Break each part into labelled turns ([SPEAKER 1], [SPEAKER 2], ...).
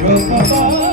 [SPEAKER 1] Thank you.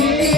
[SPEAKER 1] yeah.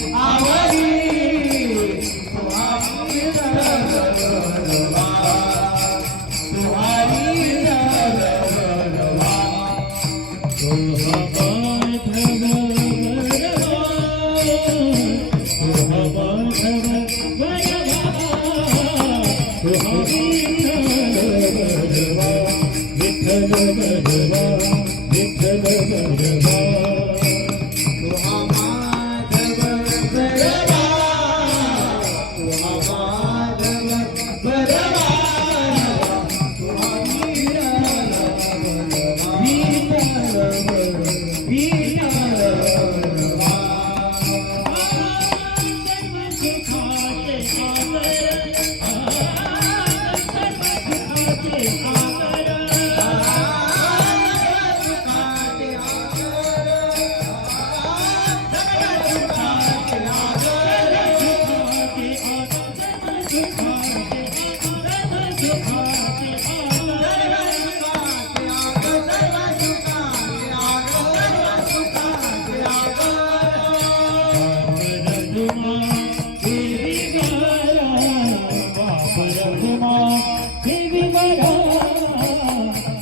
[SPEAKER 1] Bye.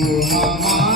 [SPEAKER 2] Oh,